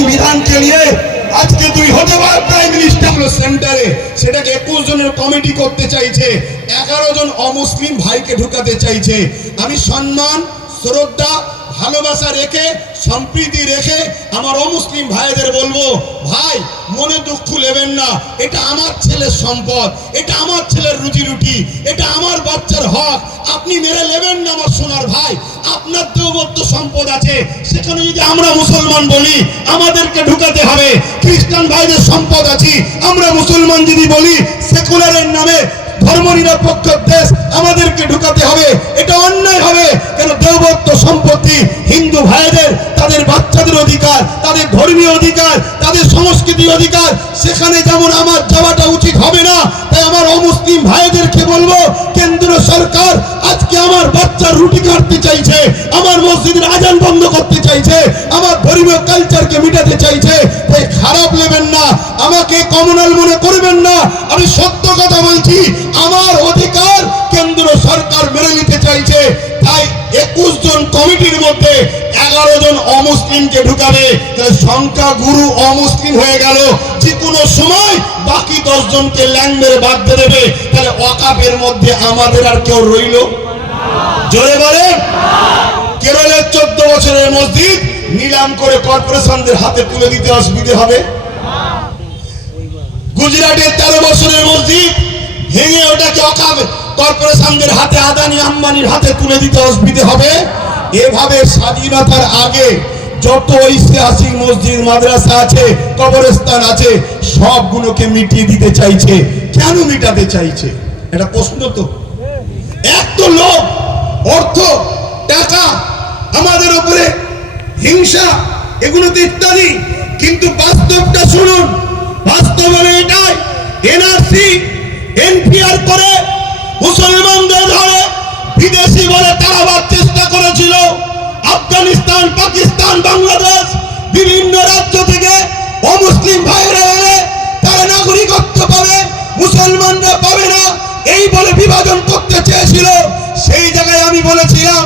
की विधान के लिए আজকে দুই হতবার প্রাইম মিনিস্টার সেন্টারে। সেটাকে একুশ জনের কমিটি করতে চাইছে, এগারো জন অমুসলিম ভাইকে ঢুকাতে চাইছে। আমি সম্মান, শ্রদ্ধা, ভালোবাসা রেখে, সম্প্রীতি রেখে আমার অমুসলিম ভাইদের বলব, ভাই, মনে দুঃখ নেবেন না। এটা আমার ছেলের সম্পদ, এটা আমার ছেলের রুজি রুটি এটা আমার বাচ্চার হক। আপনি মেরে নেবেন না আমার সোনার ভাই আপনার দেবত্ব সম্পদ আছে। সেখানে যদি আমরা মুসলমান বলি, আমাদেরকে ঢুকাতে হবে। খ্রিস্টান ভাইদের সম্পদ আছে। আমরা মুসলমান যদি বলি, সেকুলারের নামে ধর্ম নিরপেক্ষ দেশ আমাদেরকে ঢুকাতে হবে। এটা অন্যায় হবে। কেন দেবত্ব সম্পত্তি হিন্দু ভাইদের, তাদের বাচ্চাদের অধিকার, তাদের ধর্মীয় অধিকার, তাদের সংস্কৃতি অধিকার, সেখানে যেমন আমার যাওয়াটা উচিত হবে না, তাই আমার অমুসলিম ভাইদেরকে বলব কেন্দ্র সরকার আজকে আমার বাচ্চার রুটি কাটতে চাইছে, আমার মসজিদের আজান বন্ধ করতে চাইছে, আমার ধর্মীয় কালচারকে মিটাতে চাইছে, তাই খারাপ নেবেন না, আমাকে কমনাল মনে করবেন না, আমি সত্য কথা বলছি, আমার অধিকার কেন্দ্র সরকার মেনে নিতে চাইছে, তাই একুশ জন কমিটির মধ্যে এগারো জন অমুসলিমকে ঢুকাবে সংখ্যা গুরু অমুসলিম হয়ে গেল, যে কোনো সময় বাকি দশ জনকে ল্যাং মেরে বাদ দেবে, তাহলে অকাপের মধ্যে আমাদের আর কেউ রইল? জোরে বলে কেরলের চোদ্দ বছরের মসজিদ নিলাম করে কর্পোরেশনদের হাতে তুলে দিতে অসুবিধে হবে? গুজরাটের তেরো বছরের মসজিদ ভেঙে ওটাকে অকাব কর্পোরেশনদের হাতে, আদানি আম্বানির হাতে তুলে দিতে অসুবিধে হবে? এভাবে স্বাধীনতার আগে যত ঐতিহাসিক মসজিদ, মাদ্রাসা আছে, কবরস্থান আছে সবগুলোকে মিটিয়ে দিতে চাইছে। কেন মিটাতে চাইছে? এটা প্রশ্ন তো। এক তো লোভ, অর্থ, টাকা, আমাদের উপরে হিংসা এগুলো তো ইত্যাদি। কিন্তু বাস্তবটা শুনুন। বাস্তব হলো এটাই, এনআরসি, এনপিআর করে মুসলমানদের ধরে বিদেশি বলে তাড়াবার চেষ্টা করেছিল। আফগানিস্তান, পাকিস্তান, বাংলাদেশ, বিভিন্ন রাজ্য থেকে অমুসলিম ভাইরা এলে নাগরিকত্ব পাবে, মুসলমানরা পাবে না। এই বলে বিভাজন করতে চেয়েছিল। সেই জায়গায় আমি বলেছিলাম,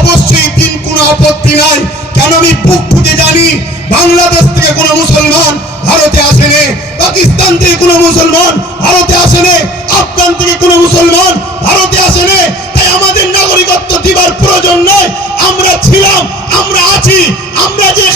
অবশ্যই দিন কোনো আপত্তি নাই। কেন আমি বুক ফুটে জানি, বাংলাদেশ থেকে কোনো মুসলমান ভারতে আসেনি পাকিস্তান থেকে কোনো মুসলমান ভারতে আসেনি আফগান থেকে কোনো মুসলমান ভারতে আসেনি তাই আমাদের নাগরিকত্ব দিবার প্রয়োজন নেই। আমরা ছিলাম, আমরা আছি, আমরা যে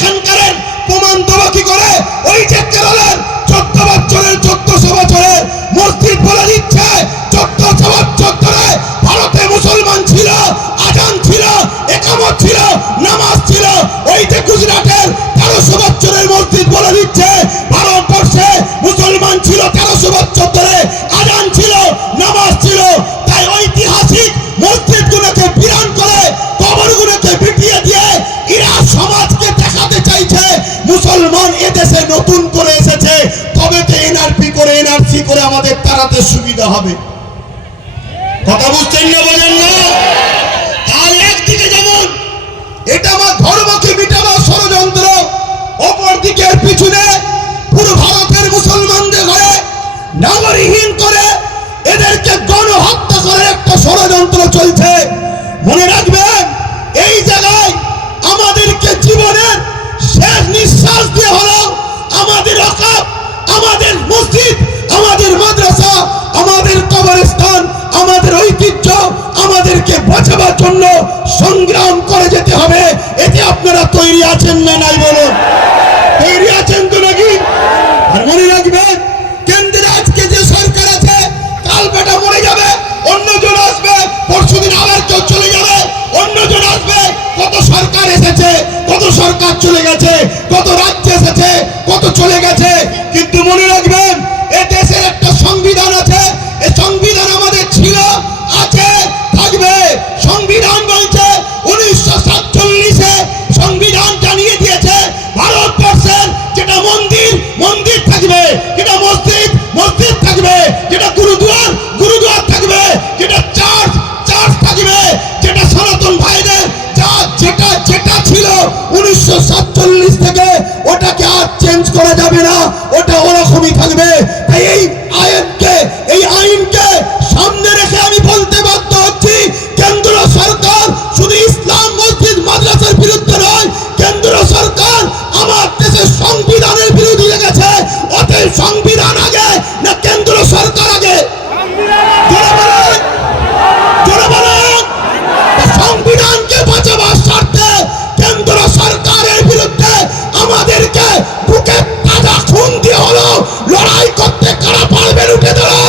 তেরোশো বছরের মসজিদ বলে দিচ্ছে। ভারতবর্ষে মুসলমান ছিল তেরোশো বছর ধরে, আজান ছিল, নামাজ ছিল। তাই ঐতিহাসিক মসজিদগুলোকে বিরান করে, কবরগুলোকে পিটিয়ে দিয়ে ইরা সমাজকে দেখাতে চাইছে। মুসলমান এদেশে নতুন করে এসেছে। তবে তো এনআরপি করে এনআরসি করে আমাদের তাড়াতে সুবিধা হবে। কথা বুঝছেন না বলেন না? মনে রাখবেন, এই জায়গায় আমাদেরকে জীবনের শেষ নিঃশ্বাস দিয়ে হলো আমাদের অকাপ আমাদের মসজিদ, আমাদের মাদ্রাসা, আমাদের কবরস্থান, আমাদের ঐতিহ্য, আমাদেরকে বাঁচাবার জন্য সংগ্রাম করে যেতে হবে। এতে আপনারা তৈরি আছেন না নাই বলুন? তৈরি আছেন তো নাকি? আর মনে রাখবেন কত সরকার চলে গেছে কত রাজ্য এসেছে চেঞ্জ করা যাবে না ওটা ওরকমই থাকবে। quero pedalar.